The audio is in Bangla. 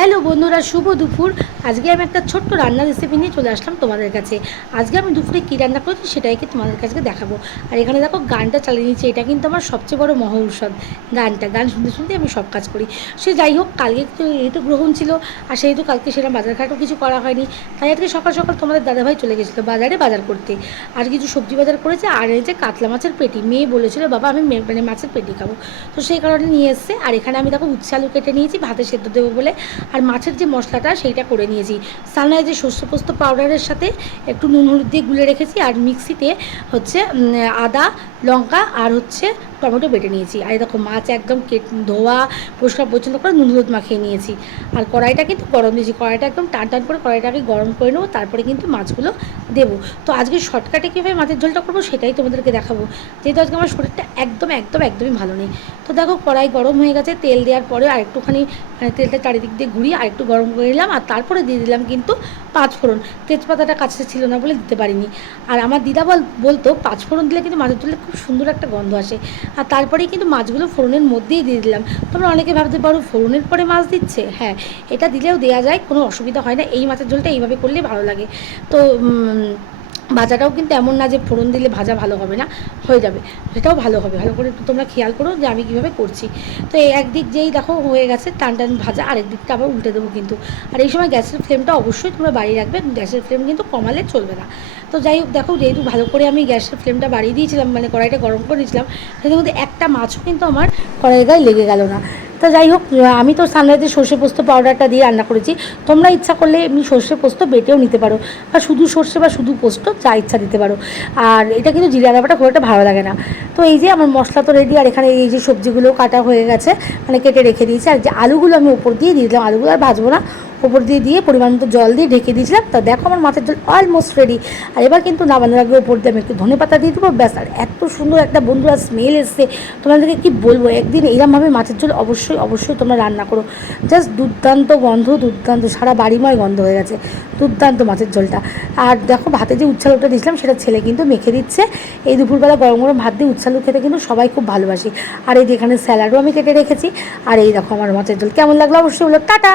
হ্যালো বন্ধুরা, শুভ দুপুর। আজকে আমি একটা ছোট্ট রান্নার রেসিপি নিয়ে চলে আসলাম তোমাদের কাছে। আজকে আমি দুপুরে কী রান্না করেছি সেটাই কি তোমাদের কাছে দেখাবো। আর এখানে দেখো গানটা চালিয়ে নিচ্ছি, এটা কিন্তু আমার সবচেয়ে বড় মহৌষধ। গান শুনতে শুনতে আমি সব কাজ করি। সে যাই হোক, কালকে তো যেহেতু গ্রহণ ছিল, আর সেহেতু কালকে সেরকম বাজারঘাটও কিছু করা হয়নি, তাই আজকে সকাল সকাল তোমাদের দাদাভাই চলে গেছিলো বাজার করতে। আর কিছু সবজি বাজার করেছে, আর এনেছে কাতলা মাছের পেটি। মেয়ে বলেছিল বাবা আমি মানে মাছের পেটি খাবো, তো সেই কারণে নিয়ে এসছে। আর এখানে আমি দেখো উচ্ছে আলু কেটে নিয়েছি ভাতে সেদ্ধ দেবো বলে। আর মাছের যে মশলাটা সেইটা করে নিয়েছি, সানরাইজের শস্য পোস্ত পাউডারের সাথে একটু নুন হলুদ দিয়ে গুলে রেখেছি। আর মিক্সিতে হচ্ছে আদা লঙ্কা আর হচ্ছে টমেটো বেটে নিয়েছি। আর দেখো মাছ একদম ধোয়া পরিষ্কার পরিচ্ছন্ন করে নুন হলুদ মাখিয়ে নিয়েছি। আর কড়াইটা কিন্তু গরম দিয়েছি, কড়াইটা একদম টান টান করে কড়াইটাকে গরম করে নেবো, তারপরে কিন্তু মাছগুলো দেবো। তো আজকে শর্টকাটে কীভাবে মাছের ঝোলটা করবো সেটাই তোমাদেরকে দেখাবো, যেহেতু আজকে আমার শরীরটা একদমই ভালো নেই। তো দেখো কড়াই গরম হয়ে গেছে, তেল দেওয়ার পরে আর একটুখানি তেলটা চারিদিক দিয়ে ঘুরিয়ে আর একটু গরম করে নিলাম। আর তারপরে দিয়ে দিলাম কিন্তু পাঁচফোড়ন। তেজপাতাটা কাছে ছিল না বলে দিতে পারিনি। আর আমার দিদা বলতো পাঁচফোড়ন দিলে কিন্তু মাছের ঝোলে খুব সুন্দর একটা গন্ধ আসে। আর তারপরেই কিন্তু মাছগুলো ফোড়নের মধ্যেই দিয়ে দিলাম। তোমরা অনেকে ভাবতে পারো ফোড়নের পরে মাছ দিচ্ছে, হ্যাঁ এটা দিলেও দেওয়া যায়, কোনো অসুবিধা হয় না। এই মাছের ঝোলটা এইভাবে করলেই ভালো লাগে। তো ভাজাটাও কিন্তু এমন না যে ফোড়ন দিলে ভাজা ভালো হবে না, হয়ে যাবে, সেটাও ভালো হবে। ভালো করে একটু তোমরা খেয়াল করো যে আমি কীভাবে করছি। তো এই একদিক যেই দেখো হয়ে গেছে টান টান ভাজা, আরেক দিকটা আবার উল্টে দেবো কিন্তু। আর এই সময় গ্যাসের ফ্লেমটা অবশ্যই তোমরা বাড়িয়ে রাখবে, গ্যাসের ফ্লেম কিন্তু কমালে চলবে না। তো যাই হোক দেখো, যেহেতু ভালো করে আমি গ্যাসের ফ্লেমটা বাড়িয়ে দিয়েছিলাম, মানে কড়াইটা গরম করে দিয়েছিলাম, সেটার মধ্যে একটা মাছও কিন্তু আমার কড়াইয়ের গায়ে লেগে গেল না। তো যাই হোক, আমি তো সানরাইজের সর্ষে পোস্ত পাউডারটা দিয়ে রান্না করেছি। তোমরা ইচ্ছা করলে এমনি সর্ষে পোস্ত বেটেও নিতে পারো, বা শুধু সর্ষে বা শুধু পোস্ত যা ইচ্ছা দিতে পারো। আর এটা কিন্তু জিরা রান্নাটা খুব একটা ভালো লাগে না। তো এই যে আমার মশলা তো রেডি, আর এখানে এই যে সবজিগুলো কাটা হয়ে গেছে, মানে কেটে রেখে দিয়েছি। আর যে আলুগুলো আমি ওপর দিয়ে দিলাম, আলুগুলো আর ভাজবো না, ওপর দিয়ে পরিমাণ মতো জল দিয়ে ঢেকে দিয়েছিলাম। তা দেখো আমার মাছের ঝোল অলমোস্ট রেডি। আর এবার কিন্তু নামানোর আগে ওপর দিয়ে আমি একটু ধনেপাতা দিয়ে দেবো, ব্যাস। আর এত সুন্দর একটা বন্ধুরা স্মেল এসছে, তোমাদেরকে কি বলবো। একদিন এইরকমভাবে মাছের ঝোল অবশ্যই তোমরা রান্না করো। জাস্ট দুর্দান্ত গন্ধ, দুর্দান্ত, সারা বাড়িময় গন্ধ হয়ে গেছে, দুর্দান্ত মাছের ঝোলটা। আর দেখো ভাতে যে উচ্ছে আলুটা দিয়েছিলাম সেটা ছেলে কিন্তু মেখে দিচ্ছে। এই দুপুরবেলা গরম গরম ভাত দিয়ে উচ্ছে আলু খেতে কিন্তু সবাই খুব ভালোবাসি। আর এই যে এখানে স্যালাডও আমি কেটে রেখেছি। আর এই দেখো আমার মাছের ঝোল কেমন লাগলো অবশ্যই বলো। টাটা।